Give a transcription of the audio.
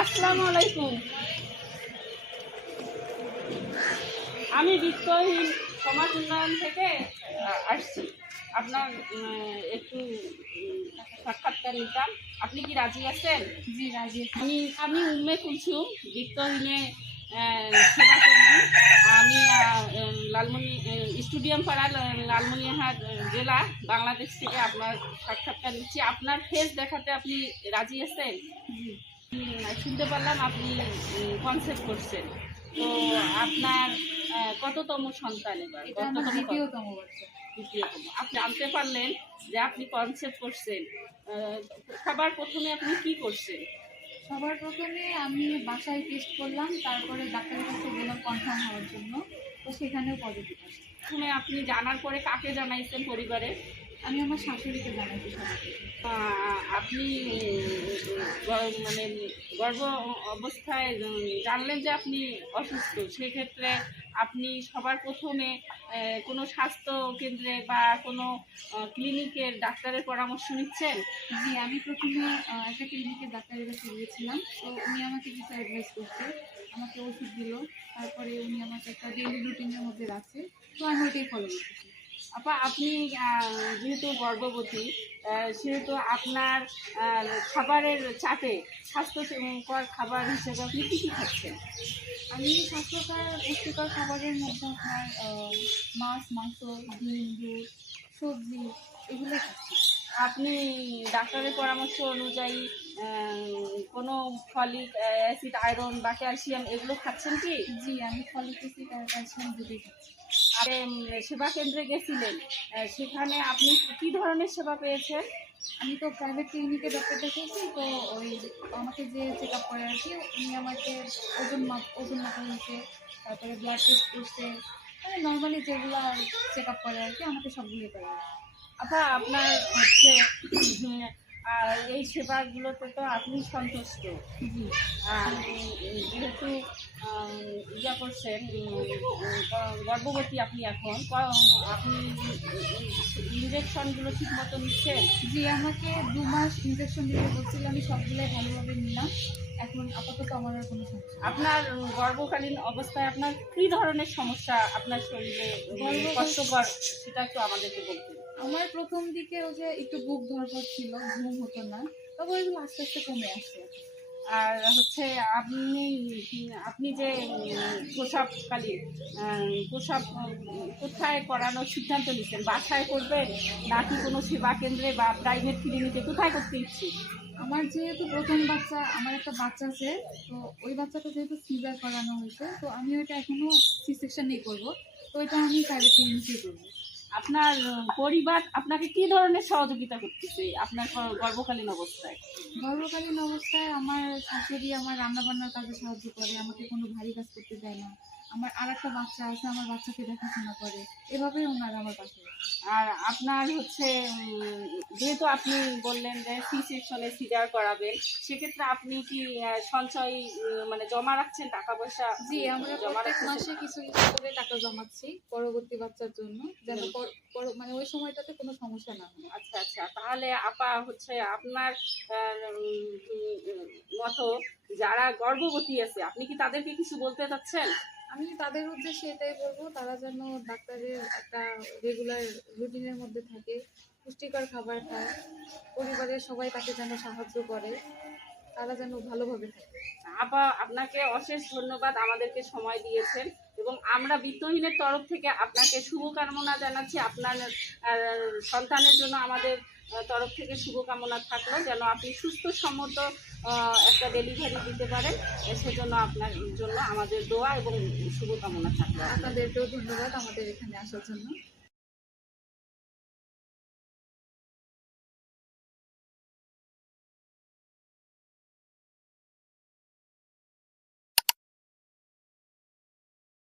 আসসালামু আলাইকুম। আমি বিত্তহীন সমাজ উন্নয়ন থেকে আসছি। আপনার একটু সাক্ষাৎকার নিতাম। আপনি কি রাজি আছেন? জি, রাজি। আমি উম্মে কুলসুম, বিত্তহীনে সেবা কর্মী। আমি লালমনি স্টুডিয়াম পাড়া লালমনিরহাট জেলা বাংলাদেশ থেকে আপনার সাক্ষাৎকার নিচ্ছি। আপনার ফেস দেখাতে আপনি রাজি আছেন? জি, শুনতে পারলাম আপনি কনসেপ্ট করছেন। তো আপনার কততম সন্তান এবার? এটা আমার দ্বিতীয়তম বাচ্চা। দ্বিতীয়তম। আপনি জানতে পারলেন যে আপনি কনসেপ্ট করছেন। সবার প্রথমে আপনি কি করছেন? সবার প্রথমে আমি বাসায় টেস্ট করলাম, তারপরে ডাক্তারের কাছে গেলাম কনফার্ম হওয়ার জন্য। তো সেখানেও পজিটিভ আসে। প্রথমে আপনি জানার পরে কাকে জানাইছেন পরিবারে? আমি আমার শাশুড়িকে জানাইছি সবাইকে। আপনি মানে গর্ভ অবস্থায় জানলেন যে আপনি অসুস্থ, সেক্ষেত্রে আপনি সবার প্রথমে কোনো স্বাস্থ্য কেন্দ্রে বা কোনো ক্লিনিকের ডাক্তারের পরামর্শ নিচ্ছেন? জি, আমি প্রথমে একটা ক্লিনিকের ডাক্তারের কাছে গিয়েছিলাম। তো উনি আমাকে কিছু অ্যাডভাইস করছে, আমাকে ওষুধ দিল। তারপরে উনি আমাকে একটা ডেইলি রুটিনের মধ্যে রাখছে। তো আমি ওইটাই ফলো করতেছি। আপা, আপনি যেহেতু গর্ভবতী, সেহেতু আপনার খাবারের চাপে স্বাস্থ্যকর খাবার হিসেবে আপনি কী কী খাচ্ছেন? আমি স্বাস্থ্যকর পুষ্টিকর খাবারের মধ্যে আপনার মাছ, মাংস, ডিম, দুধ, সবজি এগুলোই খাচ্ছি। আপনি ডাক্তারের পরামর্শ অনুযায়ী কোনো ফলিক অ্যাসিড, আয়রন বা ক্যালসিয়াম এগুলো খাচ্ছেন কি? জি, আমি ফলিক অ্যাসিড আর ক্যালসিয়াম দুটোই খাচ্ছি। আর সেবা কেন্দ্রে গেছিলেন, সেখানে আপনি কী ধরনের সেবা পেয়েছেন? আমি তো প্রাইভেট ক্লিনিকে ডাক্তার দেখিয়েছি। তো ওই আমাকে যে চেক আপ করে আর কি, উনি আমাকে ওজন মাপা হয়েছে, তারপরে ব্লাড টেস্ট করছে, মানে নর্মালি যেগুলো চেক আপ করে আর কি, আমাকে সবগুলোই করে। আপা, আপনার হচ্ছে এই সেবাগুলোতে তো আপনি সন্তুষ্ট। জি, আর যেহেতু ইয়া করছেন, গর্ভবতী আপনি এখন, আপনি ইঞ্জেকশনগুলো ঠিক মতো নিচ্ছেন? জি, আমাকে 2 মাস ইনজেকশন দিতে বলছিল, আমি সবগুলোই ভালোভাবে নিলাম। এখন আপাতত আমার আর কোনো সমস্যা নেই। আপনার গর্ভকালীন অবস্থায় আপনার কী ধরনের সমস্যা আপনার শরীরে কষ্টকর, সেটা একটু আমাদেরকে বলতেন। আমার প্রথম দিকে ওই যে একটু বুক ধড়ফড় ছিল, ঘুম হতো না। তবে ওইগুলো আস্তে আস্তে কমে আসছে। আর হচ্ছে আপনি আপনি যে প্রসবকালীন প্রসব কোথায় করানোর সিদ্ধান্ত নিচ্ছেন? বাসায় করবেন নাকি কোনো সেবা কেন্দ্রে বা প্রাইভেট ক্লিনিকে, কোথায় করতে ইচ্ছুক? আমার যেহেতু প্রথম বাচ্চা, আমার একটা বাচ্চা আছে। তো ওই বাচ্চাটা যেহেতু সিজার করানো হয়েছে, তো আমি ওইটা এখনো সি সেকশনেই করবো। তো ওইটা আমি প্রাইভেট ক্লিনিকেই করবো। আপনার পরিবার আপনাকে কি ধরনের সহযোগিতা করতেছে আপনার গর্ভকালীন অবস্থায়? গর্ভকালীন অবস্থায় আমার শাশুড়ি আমার রান্নাবান্নার কাজে সাহায্য করে, আমাকে কোনো ভারী কাজ করতে দেয় না। আমার আরেকটা বাচ্চা আছে, আমার বাচ্চাকে দেখাশোনা করে। এভাবেই ওনারা আমার পাশে আছে। আর আপনার হচ্ছে যেহেতু আপনি বললেন যে সি সেকশনে সিজার করাবেন, সেক্ষেত্রে আপনি কি সঞ্চয় মানে জমা রাখছেন টাকা পয়সা? জি, আমরা জমা প্রত্যেক রাখতেছেন? মাসে কিছু কিছু করে টাকা জমাচ্ছি পরবর্তী বাচ্চার জন্য, যেন মানে ওই সময়টাতে কোনো সমস্যা না হয়। আচ্ছা আচ্ছা, তাহলে আপা হচ্ছে আপনার মতো যারা গর্ভবতী আছে, আপনি কি তাদেরকে কিছু বলতে চাচ্ছেন? আমি তাদের উদ্দেশ্যে এটাই বলবো, তারা যেন ডাক্তারের একটা রেগুলার রুটিনের মধ্যে থাকে, পুষ্টিকর খাবার খায়, পরিবারের সবাই তাকে যেন সাহায্য করে, তারা যেন ভালোভাবে থাকে। আপা, আপনাকে অশেষ ধন্যবাদ আমাদেরকে সময় দিয়েছেন, এবং আমরা বিত্তহীনের তরফ থেকে আপনাকে শুভকামনা জানাচ্ছি। আপনার সন্তানের জন্য আমাদের তরফ থেকে শুভকামনা থাকলো, যেন আপনি সুস্থ সম্মত একটা ডেলিভারি দিতে পারেন। সেজন্য আপনার জন্য আমাদের দোয়া এবং শুভকামনা থাকলো। আপনাদেরকেও ধন্যবাদ আমাদের এখানে আসার জন্য।